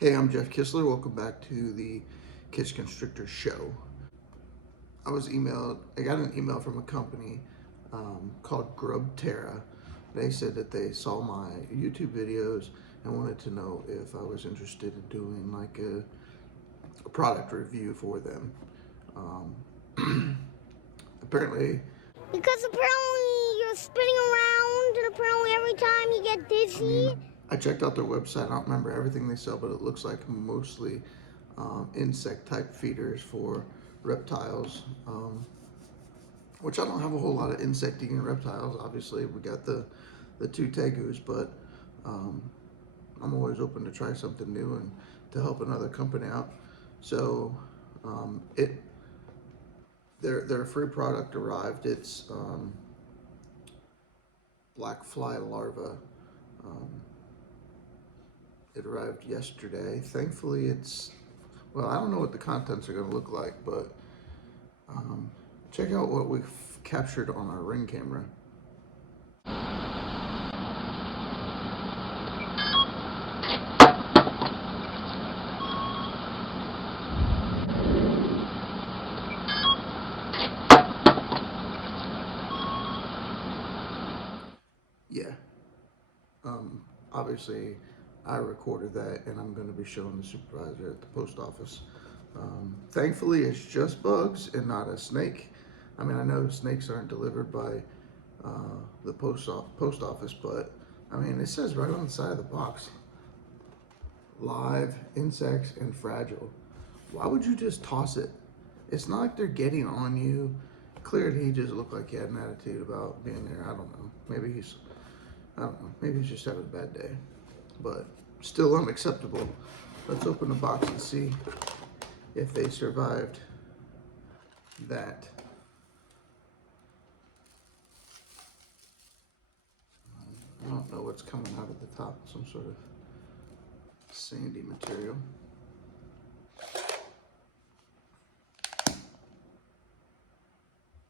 Hey, I'm Jeff Kistler. Welcome back to the Kids Constrictor Show. I got an email from a company called Grubterra. They said that they saw my YouTube videos and wanted to know if I was interested in doing like a product review for them. Apparently, Because apparently you're spinning around, and apparently every time you get dizzy. I checked out their website. I don't remember everything they sell, but it looks like mostly insect type feeders for reptiles, which I don't have a whole lot of insect eating reptiles. Obviously, we got the two tegus, but I'm always open to try something new and to help another company out. So their free product arrived. It's black fly larva. It arrived yesterday. Thankfully, well, I don't know what the contents are going to look like, but check out what we've captured on our Ring camera. Yeah. Obviously, I recorded that, and I'm going to be showing the supervisor at the post office. Thankfully, it's just bugs and not a snake. I mean, I know snakes aren't delivered by the post office, but I mean, it says right on the side of the box, live insects and fragile. Why would you just toss it? It's not like they're getting on you. Clearly, he just looked like he had an attitude about being there. I don't know. I don't know. Maybe he's just having a bad day. But still unacceptable. Let's open the box and see if they survived that. I don't know what's coming out of the top. Some sort of sandy material.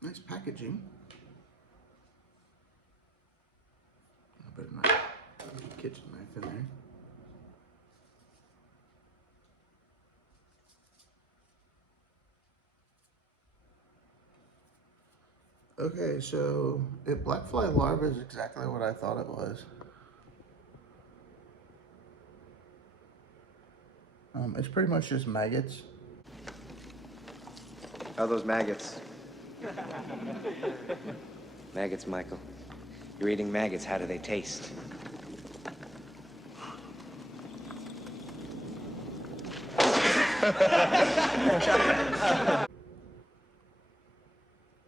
Nice packaging. I better not put a kitchen knife in there. Okay, so black fly larva is exactly what I thought it was. It's pretty much just maggots. How are those maggots? Maggots, Michael. You're eating maggots. How do they taste?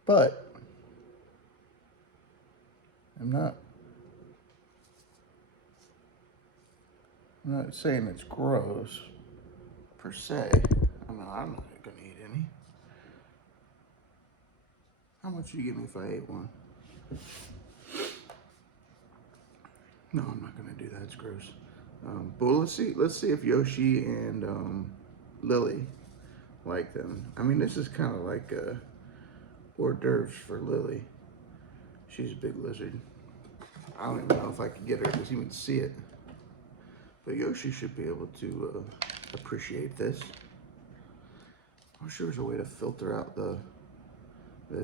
But I'm not saying it's gross per se. I mean, I'm not gonna eat any. How much would you give me if I ate one? No, I'm not gonna do that. It's gross. But let's see if Yoshi and Lily like them. I mean, this is kind of like hors d'oeuvres for Lily. She's a big lizard. I don't even know if I could get her to even see it. But Yoshi should be able to appreciate this. I'm sure there's a way to filter out the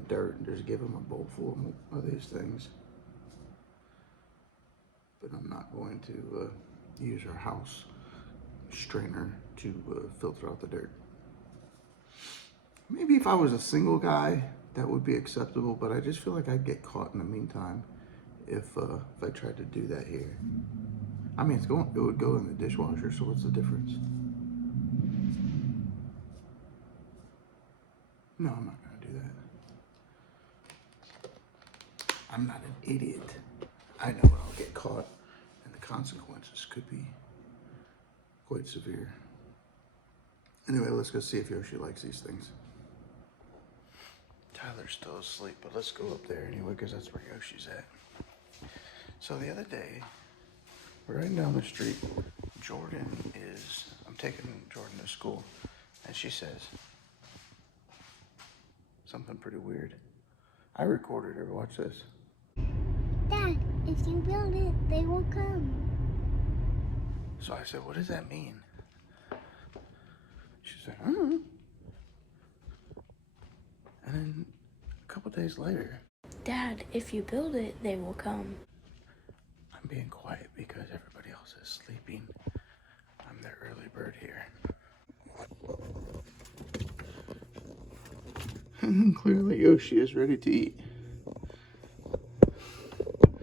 dirt and just give him a bowl full of these things. But I'm not going to use our house strainer to filter out the dirt. Maybe if I was a single guy, that would be acceptable, but I just feel like I'd get caught in the meantime if I tried to do that here. I mean, it would go in the dishwasher, so what's the difference? No, I'm not gonna do that. I'm not an idiot. I know I'll get caught, and the consequences could be quite severe. Anyway, let's go see if Yoshi likes these things. Tyler's still asleep, but let's go up there anyway, because that's where Yoshi's at. So the other day, we're riding down the street. I'm taking Jordan to school, and she says something pretty weird. I recorded her. Watch this. Dad, if you build it, they will come. So I said, what does that mean? said, I don't know. And then a couple days later, Dad, if you build it, they will come. I'm being quiet because everybody else is sleeping. I'm the early bird here. And clearly Yoshi is ready to eat.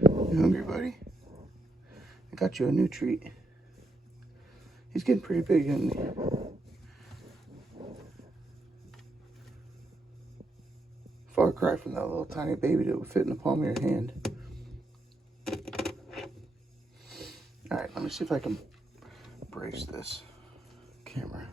You hungry, buddy? I got you a new treat. He's getting pretty big, isn't he? Far cry from that little tiny baby that would fit in the palm of your hand. Alright, let me see if I can brace this camera.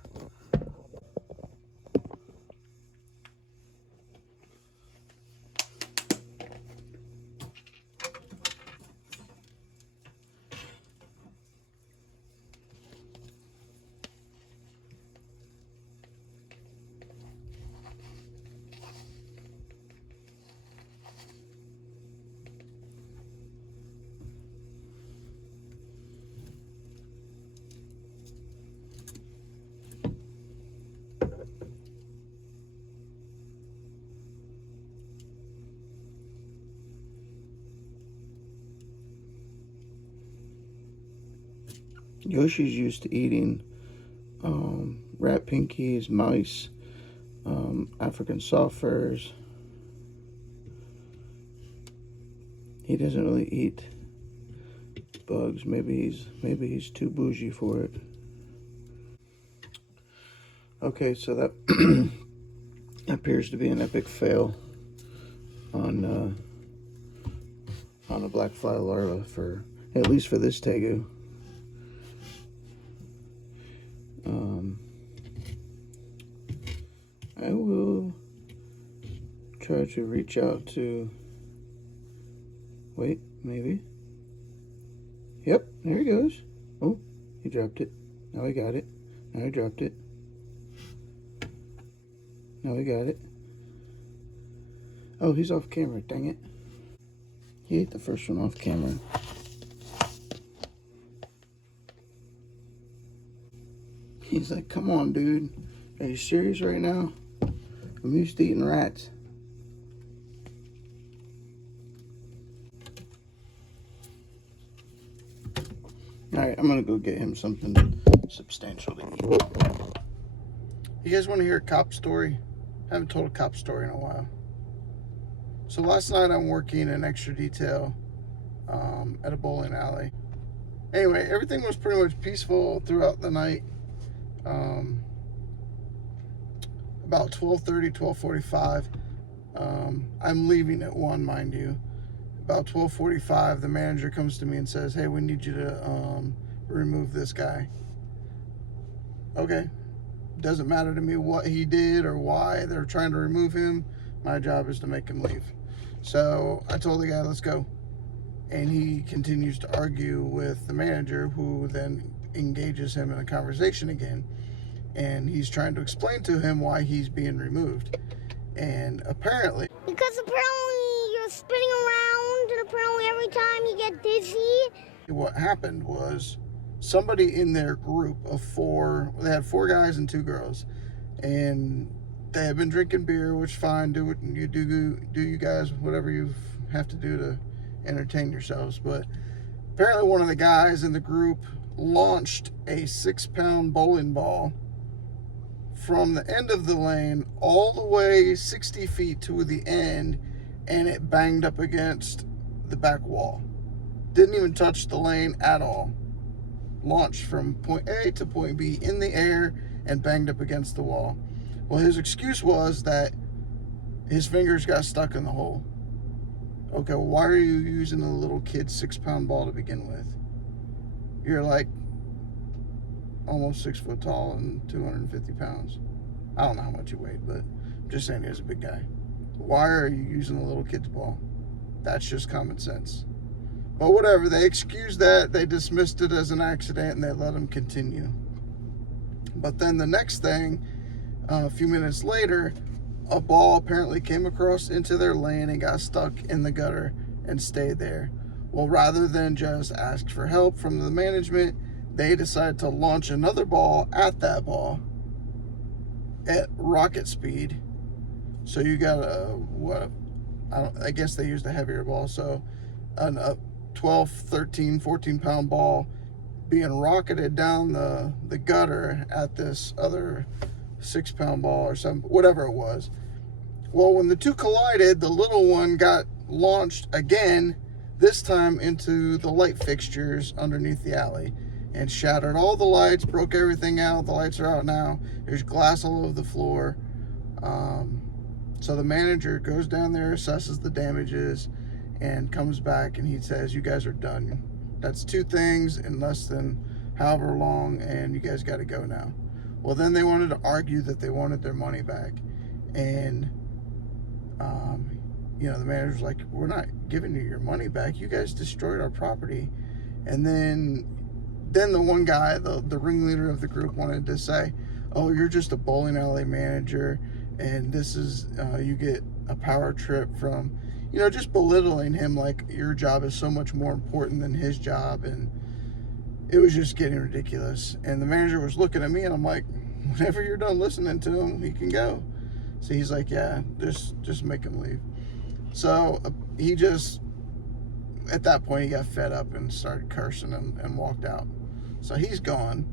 Yoshi's used to eating rat pinkies, mice, African soft furs. He doesn't really eat bugs. Maybe he's too bougie for it. Okay, so that appears to be an epic fail on a black fly larva, for at least for this tegu. I will try to reach out to, wait, maybe. Yep, there he goes. Oh, he dropped it. Now he got it. Now he dropped it. Now he got it. Oh, he's off camera, dang it. He ate the first one off camera. He's like, come on, dude. Are you serious right now? I'm used to eating rats. Alright, I'm gonna go get him something substantial to eat. You guys want to hear a cop story? I haven't told a cop story in a while. So last night I'm working in extra detail at a bowling alley. Anyway, everything was pretty much peaceful throughout the night. About 12:30, 12:45. I'm leaving at 1, mind you. About 12:45, the manager comes to me and says, hey, we need you to remove this guy. Okay. Doesn't matter to me what he did or why they're trying to remove him. My job is to make him leave. So I told the guy, let's go. And he continues to argue with the manager, who then engages him in a conversation again. And he's trying to explain to him why he's being removed. And apparently... Because apparently you're spinning around, and apparently every time you get dizzy. What happened was, somebody in their group of 4, they had 4 guys and 2 girls. And they had been drinking beer, which fine, do what you do you guys, whatever you have to do to entertain yourselves. But apparently one of the guys in the group launched a 6-pound bowling ball from the end of the lane all the way 60 feet to the end, and it banged up against the back wall. Didn't even touch the lane at all. Launched from point A to point B in the air and banged up against the wall. Well, his excuse was that his fingers got stuck in the hole. Okay, well, why are you using a little kid's 6-pound ball to begin with? You're like almost 6 foot tall and 250 pounds. I don't know how much you weigh, but I'm just saying he was a big guy. Why are you using a little kid's ball? That's just common sense. But whatever, they excused that, they dismissed it as an accident, and they let him continue. But then the next thing, a few minutes later, a ball apparently came across into their lane and got stuck in the gutter and stayed there. Well, rather than just ask for help from the management, they decided to launch another ball at that ball. at rocket speed. So you got I guess they used a heavier ball, so a 12, 13, 14 pound ball being rocketed down the gutter at this other 6 pound ball or something, whatever it was. Well, when the two collided, the little one got launched again, this time into the light fixtures underneath the alley, and shattered all the lights, broke everything out. The lights are out now. There's glass all over the floor. So the manager goes down there, assesses the damages, and comes back, and he says, you guys are done. That's 2 things in less than however long, and you guys got to go now. Well, then they wanted to argue that they wanted their money back. And, you know, the manager's like, we're not giving you your money back. You guys destroyed our property. And then the one guy, the ringleader of the group, wanted to say, oh, you're just a bowling alley manager, and this is, you get a power trip from, you know, just belittling him like your job is so much more important than his job. And it was just getting ridiculous. And the manager was looking at me, and I'm like, whenever you're done listening to him, he can go. So he's like, yeah, just make him leave. So he just, at that point, he got fed up and started cursing and walked out. So he's gone.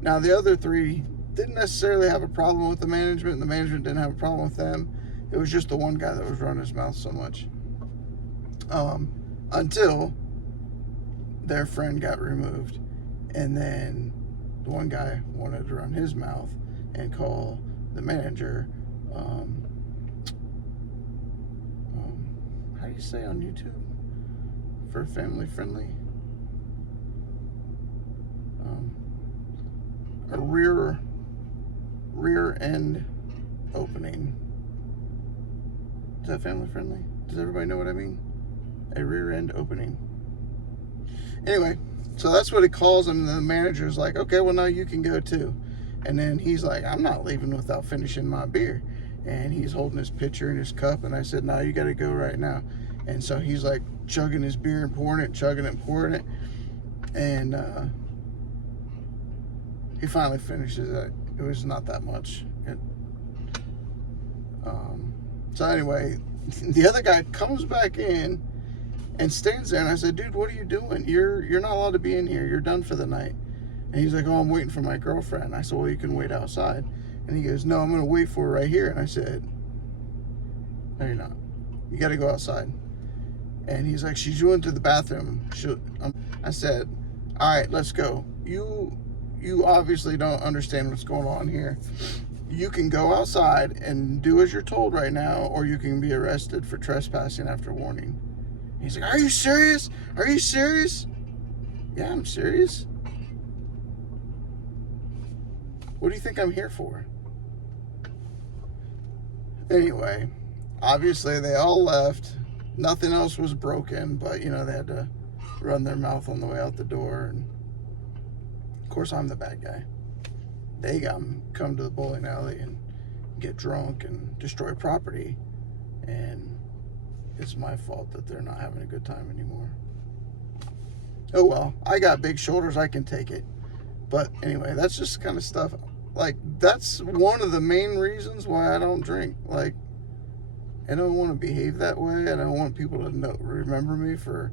Now, the other 3 didn't necessarily have a problem with the management, and the management didn't have a problem with them. It was just the one guy that was running his mouth so much. Until their friend got removed. And then the one guy wanted to run his mouth and call the manager, how do you say on YouTube? For family friendly? A rear end opening. Is that family friendly? Does everybody know what I mean? A rear end opening. Anyway, so that's what he calls him. And the manager's like, okay, well, now you can go too. And then he's like, I'm not leaving without finishing my beer. And he's holding his pitcher and his cup. And I said, no, you got to go right now. And so he's like chugging his beer and pouring it, chugging it and pouring it. And he finally finishes it. It was not that much. So anyway, the other guy comes back in and stands there, and I said, dude, what are you doing? You're not allowed to be in here. You're done for the night. And he's like, oh, I'm waiting for my girlfriend. I said, well, you can wait outside. And he goes, no, I'm going to wait for her right here. And I said, no, you're not. You got to go outside. And he's like, she's going to the bathroom. I said, all right, let's go. You obviously don't understand what's going on here. You can go outside and do as you're told right now, or you can be arrested for trespassing after warning. He's like, are you serious? Are you serious? Yeah, I'm serious. What do you think I'm here for? Anyway, obviously they all left. Nothing else was broken, but, you know, they had to run their mouth on the way out the door. And of course, I'm the bad guy. They come to the bowling alley and get drunk and destroy property, and it's my fault that they're not having a good time anymore. Oh well, I got big shoulders, I can take it. But anyway, that's just kind of stuff. Like, that's one of the main reasons why I don't drink. Like, I don't want to behave that way. I don't want people to remember me for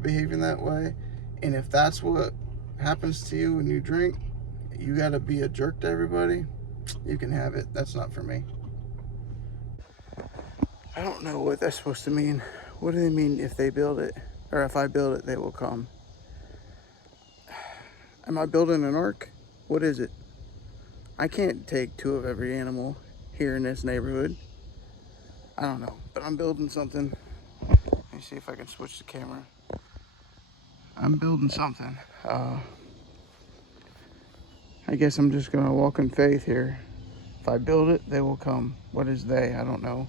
behaving that way. And if that's what happens to you when you drink, you got to be a jerk to everybody, you can have it. That's not for me. I don't know what that's supposed to mean. What do they mean if they build it? Or if I build it, they will come. Am I building an ark? What is it? I can't take 2 of every animal here in this neighborhood. I don't know, but I'm building something. Let me see if I can switch the camera. I'm building something. I guess I'm just gonna walk in faith here. If I build it, they will come. What is they? I don't know.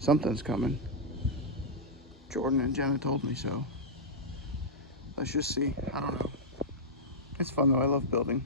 Something's coming. Jordan and Jenna told me so. Let's just see. I don't know. It's fun though. I love building.